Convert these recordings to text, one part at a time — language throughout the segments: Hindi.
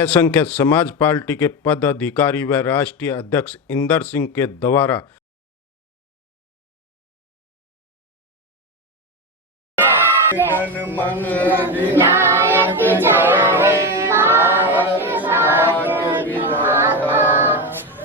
असंख्य समाज पार्टी के पदाधिकारी व राष्ट्रीय अध्यक्ष इंदर सिंह के द्वारा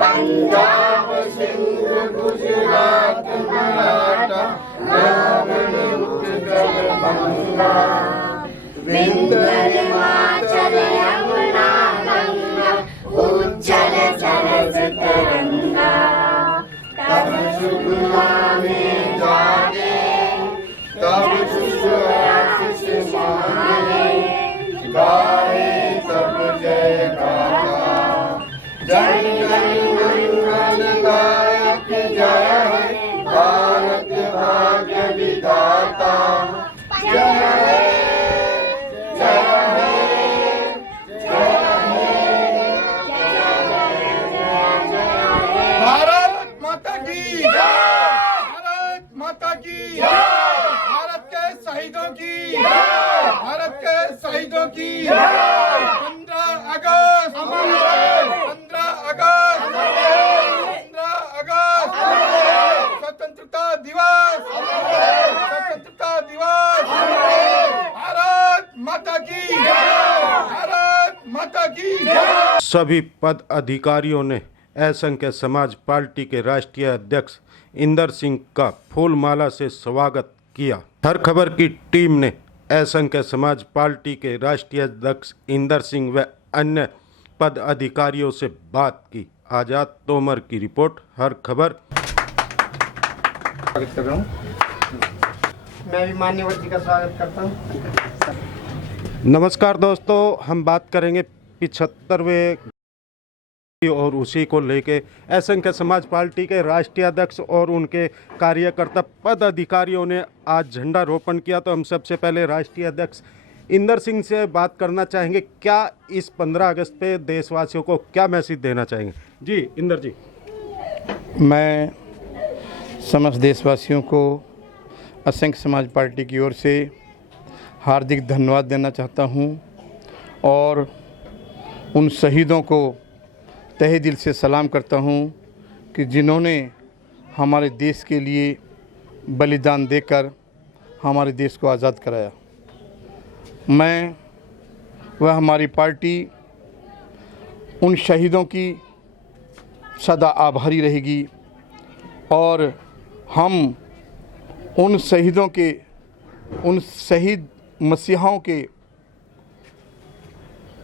पंजाब सिंध गुजरात मराठा द्रविड़ उत्कल बंगा विंध्य हिमाचल यमुना गंगा उज्जल सरस तरंगा तब शुभ में जागे तब शुभ आशीष मांगे गाए तब जय गाथा जय जय मंगल गायक जय है भारत भाग्य विधाता जय है जय है भारत माता की भारत माता की भारत के शहीदों की भारत के शहीदों की 15 अगस्त 15 अगस्त 15 अगस्त स्वतंत्रता दिवस स्वतंत्रता दिवस भारत माता की भारत माता की। सभी पद अधिकारियों ने असंख्य समाज पार्टी के राष्ट्रीय अध्यक्ष इंदर सिंह का फूलमाला से स्वागत किया। हर खबर की टीम ने असंख्य समाज पार्टी के राष्ट्रीय अध्यक्ष इंदर सिंह व अन्य पद अधिकारियों से बात की। आजाद तोमर की रिपोर्ट, हर खबर। स्वागत कर रहा हूँ। मैं भी मान्यवर जी का स्वागत करता हूँ। नमस्कार दोस्तों, हम बात करेंगे 75वें और उसी को लेके असंख्य समाज पार्टी के राष्ट्रीय अध्यक्ष और उनके कार्यकर्ता पद अधिकारियों ने आज झंडा रोपण किया। तो हम सबसे पहले राष्ट्रीय अध्यक्ष इंदर सिंह से बात करना चाहेंगे। क्या इस 15 अगस्त पे देशवासियों को क्या मैसेज देना चाहेंगे? जी इंदर जी। मैं समस्त देशवासियों को असंख्य समाज पार्टी की ओर से हार्दिक धन्यवाद देना चाहता हूं और उन शहीदों को तहे दिल से सलाम करता हूं कि जिन्होंने हमारे देश के लिए बलिदान देकर हमारे देश को आज़ाद कराया। मैं वह हमारी पार्टी उन शहीदों की सदा आभारी रहेगी और हम उन शहीदों के, उन शहीद मसीहाओं के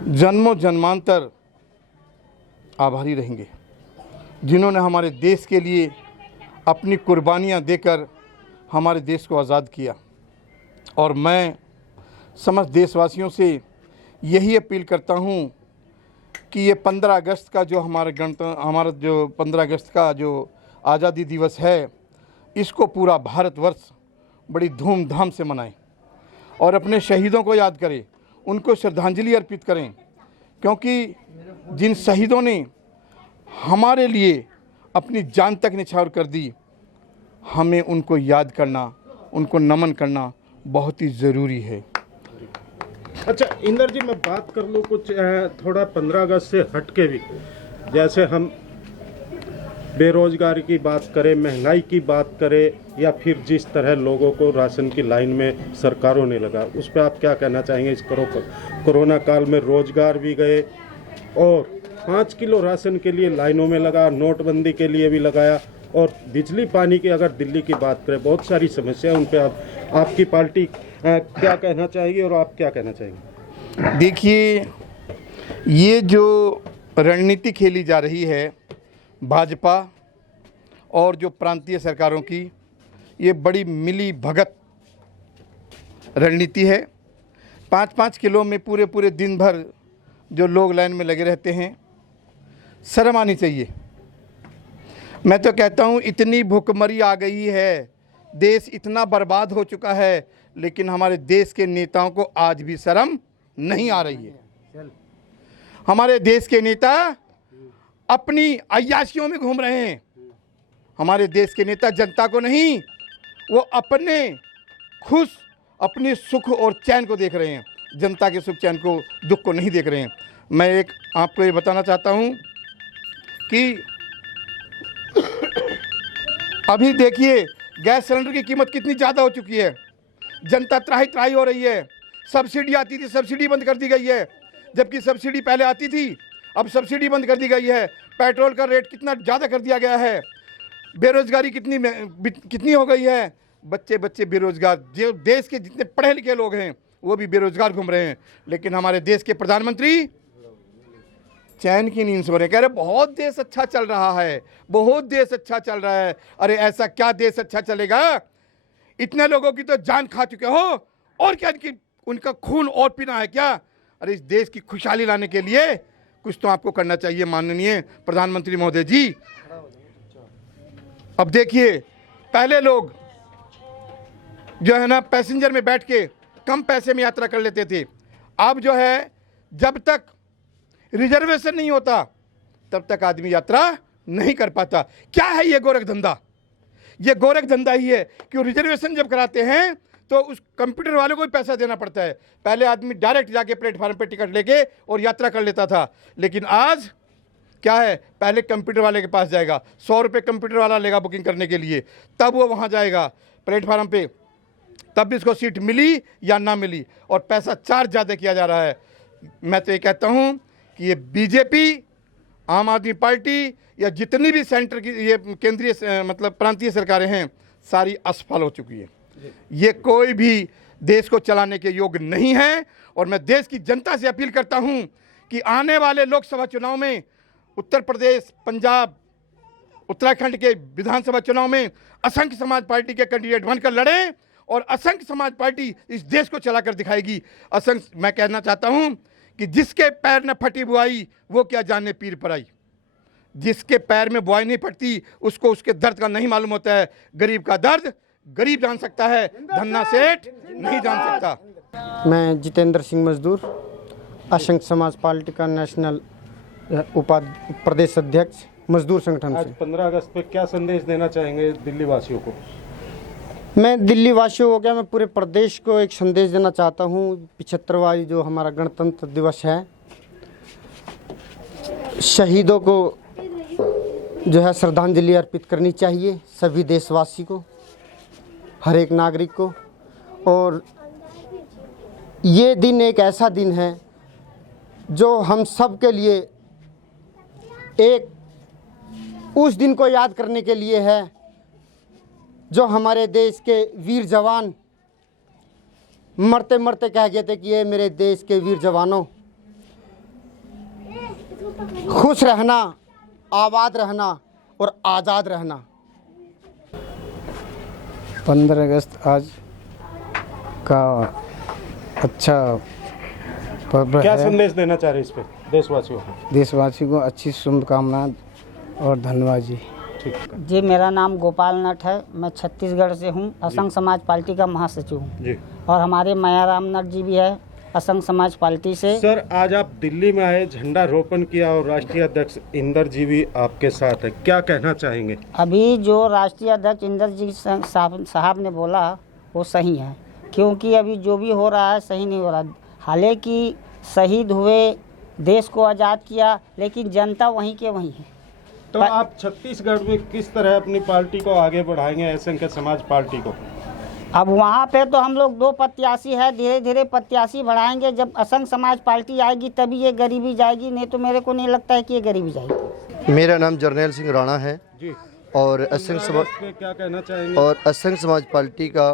जन्मों जन्मांतर आभारी रहेंगे जिन्होंने हमारे देश के लिए अपनी कुर्बानियां देकर हमारे देश को आज़ाद किया। और मैं समस्त देशवासियों से यही अपील करता हूं कि ये 15 अगस्त का जो हमारा जो 15 अगस्त का जो आज़ादी दिवस है, इसको पूरा भारतवर्ष बड़ी धूमधाम से मनाएं और अपने शहीदों को याद करें, उनको श्रद्धांजलि अर्पित करें, क्योंकि जिन शहीदों ने हमारे लिए अपनी जान तक निछावर कर दी, हमें उनको याद करना, उनको नमन करना बहुत ही ज़रूरी है। अच्छा इंदर जी, मैं बात कर लूँ कुछ थोड़ा 15 अगस्त से हट के भी, जैसे हम बेरोजगारी की बात करें, महंगाई की बात करें, या फिर जिस तरह लोगों को राशन की लाइन में सरकारों ने लगा, उस पर आप क्या कहना चाहेंगे? इस कोरोना काल में रोजगार भी गए और 5 किलो राशन के लिए लाइनों में लगा, नोटबंदी के लिए भी लगाया, और बिजली पानी की अगर दिल्ली की बात करें, बहुत सारी समस्या उन पर आपकी पार्टी क्या कहना चाहेगी और आप क्या कहना चाहेंगे? देखिए, ये जो रणनीति खेली जा रही है भाजपा और जो प्रांतीय सरकारों की, ये बड़ी मिली भगत रणनीति है। 5-5 किलो में पूरे दिन भर जो लोग लाइन में लगे रहते हैं, शर्म आनी चाहिए। मैं तो कहता हूँ इतनी भुखमरी आ गई है, देश इतना बर्बाद हो चुका है, लेकिन हमारे देश के नेताओं को आज भी शर्म नहीं आ रही है। हमारे देश के नेता अपनी अय्याशियों में घूम रहे हैं। हमारे देश के नेता जनता को नहीं, वो अपने खुश अपने सुख और चैन को देख रहे हैं, जनता के सुख चैन को, दुख को नहीं देख रहे हैं। मैं एक आपको ये बताना चाहता हूँ कि अभी देखिए गैस सिलेंडर की कीमत कितनी ज़्यादा हो चुकी है। जनता त्राही त्राही हो रही है। सब्सिडी आती थी, सब्सिडी बंद कर दी गई है, जबकि सब्सिडी पहले आती थी, अब सब्सिडी बंद कर दी गई है। पेट्रोल का रेट कितना ज़्यादा कर दिया गया है। बेरोज़गारी कितनी हो गई है। बच्चे बच्चे बेरोज़गार, जो देश के जितने पढ़े लिखे लोग हैं वो भी बेरोज़गार घूम रहे हैं। लेकिन हमारे देश के प्रधानमंत्री चैन की नींद सो रहे, कह रहे बहुत देश अच्छा चल रहा है, बहुत देश अच्छा चल रहा है। अरे ऐसा क्या देश अच्छा चलेगा, इतने लोगों की तो जान खा चुके हो, और क्या उनका खून और पीना है क्या। अरे इस देश की खुशहाली लाने के लिए कुछ तो आपको करना चाहिए माननीय प्रधानमंत्री महोदय जी। अब देखिए पहले लोग जो है ना पैसेंजर में बैठ के कम पैसे में यात्रा कर लेते थे। अब जो है जब तक रिजर्वेशन नहीं होता तब तक आदमी यात्रा नहीं कर पाता। क्या है ये गोरख धंधा, ये गोरख धंधा ही है कि रिजर्वेशन जब कराते हैं तो उस कंप्यूटर वाले को भी पैसा देना पड़ता है। पहले आदमी डायरेक्ट जाके प्लेटफार्म पे टिकट लेके और यात्रा कर लेता था, लेकिन आज क्या है, पहले कंप्यूटर वाले के पास जाएगा, 100 रुपये कंप्यूटर वाला लेगा बुकिंग करने के लिए, तब वो वहाँ जाएगा प्लेटफार्म पे, तब भी इसको सीट मिली या ना मिली, और पैसा चार्ज ज़्यादा किया जा रहा है। मैं तो ये कहता हूँ कि ये बीजेपी, आम आदमी पार्टी या जितनी भी सेंटर की ये केंद्रीय मतलब प्रांतीय सरकारें हैं, सारी असफल हो चुकी है। ये कोई भी देश को चलाने के योग्य नहीं है। और मैं देश की जनता से अपील करता हूँ कि आने वाले लोकसभा चुनाव में उत्तर प्रदेश, पंजाब, उत्तराखंड के विधानसभा चुनाव में असंख्य समाज पार्टी के कैंडिडेट बनकर लड़ें, और असंख्य समाज पार्टी इस देश को चलाकर दिखाएगी। असंख्य, मैं कहना चाहता हूँ कि जिसके पैर न फटी बुआई वो क्या जाने पीर पर आई। जिसके पैर में बुआई नहीं फटती उसको उसके दर्द का नहीं मालूम होता है। गरीब का दर्द गरीब जान सकता है, धन्ना सेठ नहीं जान सकता। मैं जितेंद्र सिंह मजदूर, असंख्य समाज पार्टी का नेशनल प्रदेश अध्यक्ष, मजदूर संगठन आज से। 15 अगस्त पे क्या संदेश देना चाहेंगे दिल्ली वासियों को? मैं दिल्ली वासियों को क्या, मैं पूरे प्रदेश को एक संदेश देना चाहता हूँ। 75वां जो हमारा गणतंत्र दिवस है, शहीदों को जो है श्रद्धांजलि अर्पित करनी चाहिए, सभी देशवासी को, हर एक नागरिक को। और ये दिन एक ऐसा दिन है जो हम सब के लिए एक उस दिन को याद करने के लिए है जो हमारे देश के वीर जवान मरते मरते कह गए थे कि ये मेरे देश के वीर जवानों, खुश रहना, आबाद रहना और आज़ाद रहना। 15 अगस्त आज का अच्छा पर्व क्या है। संदेश देना चाह रहे इस पे देशवासियों को? देशवासियों को अच्छी शुभकामनाएं और धन्यवाद जी। जी, मेरा नाम गोपाल नट है, मैं छत्तीसगढ़ से हूँ, असंख्य समाज पार्टी का महासचिव हूँ जी। और हमारे मायाराम नट जी भी है असंख्य समाज पार्टी से। सर, आज आप दिल्ली में आए, झंडा रोपण किया और राष्ट्रीय अध्यक्ष इंदर जी भी आपके साथ है, क्या कहना चाहेंगे? अभी जो राष्ट्रीय अध्यक्ष इंदर जी साहब ने बोला वो सही है, क्योंकि अभी जो भी हो रहा है सही नहीं हो रहा। हालांकि शहीद हुए, देश को आज़ाद किया, लेकिन जनता वहीं के वहीं है। तो आप छत्तीसगढ़ में किस तरह अपनी पार्टी को आगे बढ़ाएंगे, असंख्य समाज पार्टी को? अब वहाँ पे तो हम लोग 2 प्रत्याशी है, धीरे धीरे प्रत्याशी बढ़ाएंगे। जब असंख्य समाज पार्टी आएगी तभी ये गरीबी जाएगी, नहीं तो मेरे को नहीं लगता है कि ये गरीबी जाएगी। मेरा नाम जर्नैल सिंह राणा है जी। और असंख्य समाज पे क्या कहना चाहेंगे? और असंख्य समाज पार्टी का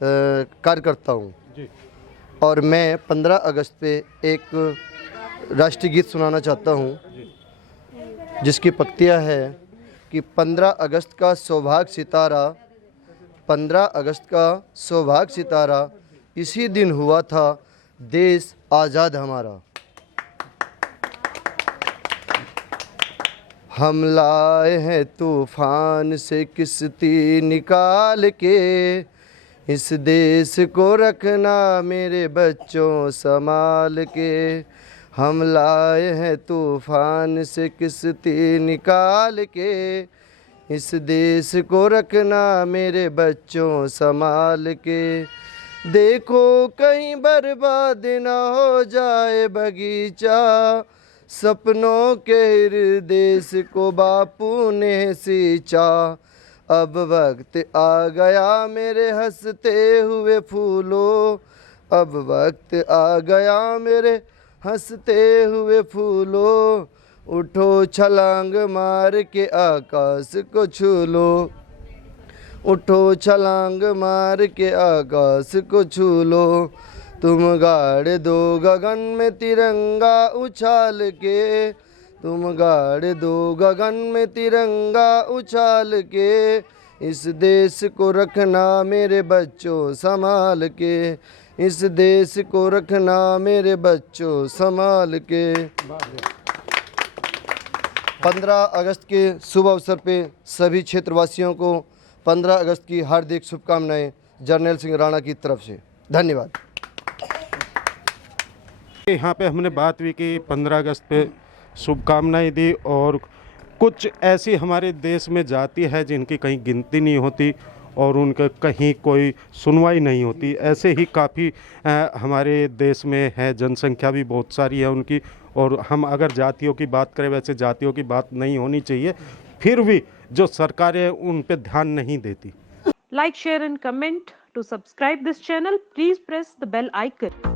कार्यकर्ता हूँ जी। और मैं 15 अगस्त पे एक राष्ट्रीय गीत सुनाना चाहता हूँ जिसकी पंक्तियाँ है कि 15 अगस्त का सौभाग्य सितारा, 15 अगस्त का सौभाग्य सितारा, इसी दिन हुआ था देश आज़ाद हमारा। हम लाए हैं तूफान से किश्ती निकाल के, इस देश को रखना मेरे बच्चों संभाल के। हम लाए हैं तूफान से किश्ती निकाल के, इस देश को रखना मेरे बच्चों संभाल के। देखो कहीं बर्बाद न हो जाए बगीचा, सपनों के देश को बापू ने सींचा। अब वक्त आ गया मेरे हंसते हुए फूलों, अब वक्त आ गया मेरे हंसते हुए फूलों, उठो छलांग मार के आकाश को छू लो, उठो छलांग मार के आकाश को छू लो। तुम गाड़ दो गगन में तिरंगा उछाल के, तुम गाड़ दो गगन में तिरंगा उछाल के, इस देश को रखना मेरे बच्चों संभाल के, इस देश को रखना मेरे बच्चों संभाल के। 15 अगस्त के शुभ अवसर पे सभी क्षेत्रवासियों को 15 अगस्त की हार्दिक शुभकामनाएं जर्नैल सिंह राणा की तरफ से। धन्यवाद। यहाँ पे हमने बात भी की, 15 अगस्त पे शुभकामनाएं दी, और कुछ ऐसी हमारे देश में जाति है जिनकी कहीं गिनती नहीं होती और उनका कहीं कोई सुनवाई नहीं होती। ऐसे ही काफ़ी हमारे देश में है, जनसंख्या भी बहुत सारी है उनकी, और हम अगर जातियों की बात करें, वैसे जातियों की बात नहीं होनी चाहिए, फिर भी जो सरकारें उन पे ध्यान नहीं देती। Like, share and comment. To subscribe this channel, please press the bell icon.